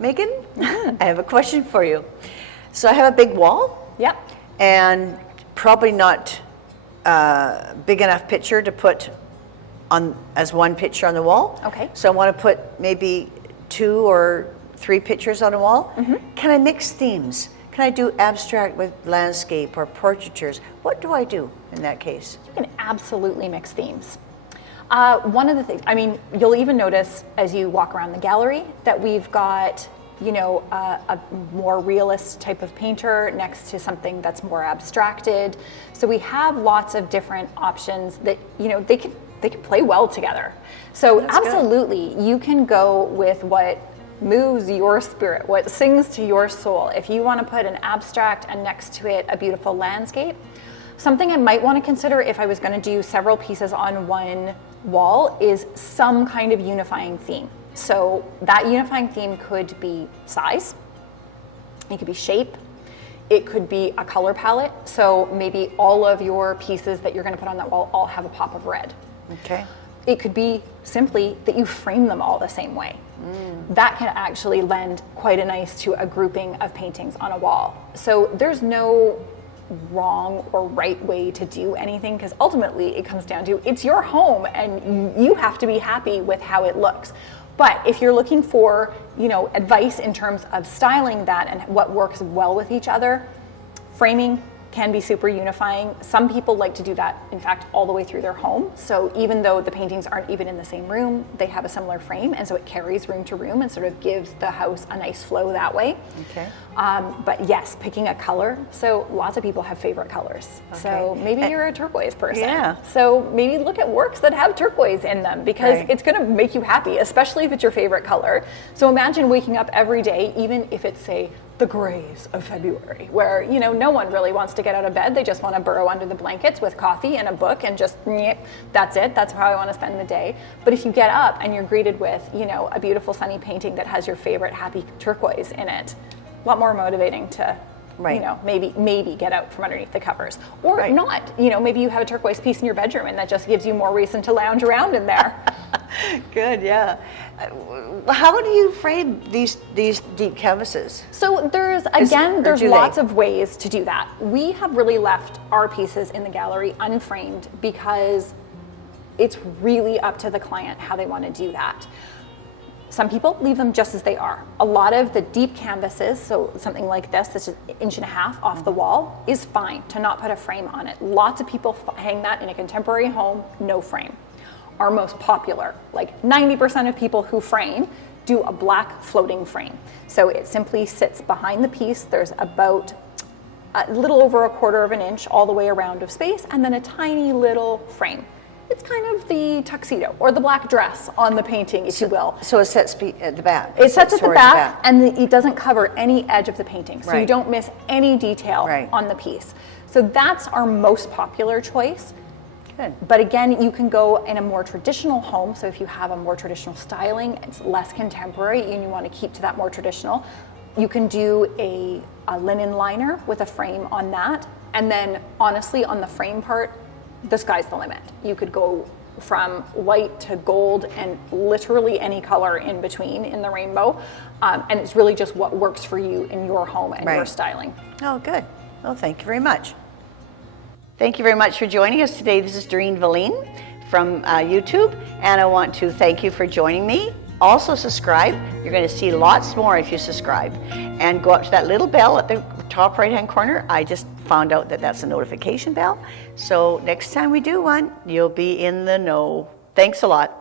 Megan, I have a question for you. So I have a big wall. Yep. And probably not big enough picture to put on as one picture on the wall. Okay. So I want to put maybe 2 or 3 pictures on a wall. Can I mix themes? Can I do abstract with landscape or portraitures? What do I do in that case? You can absolutely mix themes. One of the things, I mean, you'll even notice as you walk around the gallery that we've got, you know, a more realist type of painter next to something that's more abstracted. So we have lots of different options that, you know, they can play well together. So That's absolutely, you can go with what moves your spirit, what sings to your soul. If you want to put an abstract and next to it a beautiful landscape, something I might want to consider if I was going to do several pieces on one wall is some kind of unifying theme. So that unifying theme could be size, it could be shape, it could be a color palette. So maybe all of your pieces that you're going to put on that wall all have a pop of red. Okay. It could be simply that you frame them all the same way. That can actually lend quite a nice to a grouping of paintings on a wall. So there's no wrong or right way to do anything, because ultimately it comes down to it's your home and you have to be happy with how it looks. But if you're looking for, you know, advice in terms of styling that and what works well with each other, framing can be super unifying. Some people like to do that, in fact, all the way through their home. So even though the paintings aren't even in the same room, they have a similar frame, and so it carries room to room and sort of gives the house a nice flow that way. Okay. But yes, picking a color. So lots of people have favorite colors. Okay. So maybe you're a turquoise person. Yeah. So maybe look at works that have turquoise in them, because Right. it's gonna make you happy, especially if it's your favorite color. So imagine waking up every day, even if it's, say, the grays of February, where, you know, no one really wants to get out of bed. They just want to burrow under the blankets with coffee and a book and just, that's it. That's how I want to spend the day. But if you get up and you're greeted with, you know, a beautiful sunny painting that has your favorite happy turquoise in it, a lot more motivating to, Right. you know, maybe get out from underneath the covers. Or Right. not, you know, maybe you have a turquoise piece in your bedroom and that just gives you more reason to lounge around in there. Good, yeah. How do you frame these deep canvases? So there's lots of ways to do that. We have really left our pieces in the gallery unframed because it's really up to the client how they want to do that. Some people leave them just as they are. A lot of the deep canvases, so something like this, that's just 1.5 inches off the wall, is fine to not put a frame on it. Lots of people hang that in a contemporary home, no frame. Our most popular, like 90% of people who frame, do a black floating frame. So it simply sits behind the piece. There's about a little over 1/4 inch all the way around of space, and then a tiny little frame. It's kind of the tuxedo or the black dress on the painting, if you will. So it sets at the back? It sets at the towards back, and it doesn't cover any edge of the painting. So you Right. don't miss any detail Right. on the piece. So that's our most popular choice. Good. But again, you can go in a more traditional home. So if you have a more traditional styling, it's less contemporary and you want to keep to that more traditional, you can do a linen liner with a frame on that. And then honestly, on the frame part, the sky's the limit. You could go from white to gold and literally any color in between in the rainbow. And it's really just what works for you in your home and your Right. styling. Oh, good. Well, thank you very much. Thank you very much for joining us today. This is Doreen Velin from YouTube, and I want to thank you for joining me. Also subscribe. You're going to see lots more if you subscribe. And go up to that little bell at the top right-hand corner. I just found out that that's a notification bell. So next time we do one, you'll be in the know. Thanks a lot.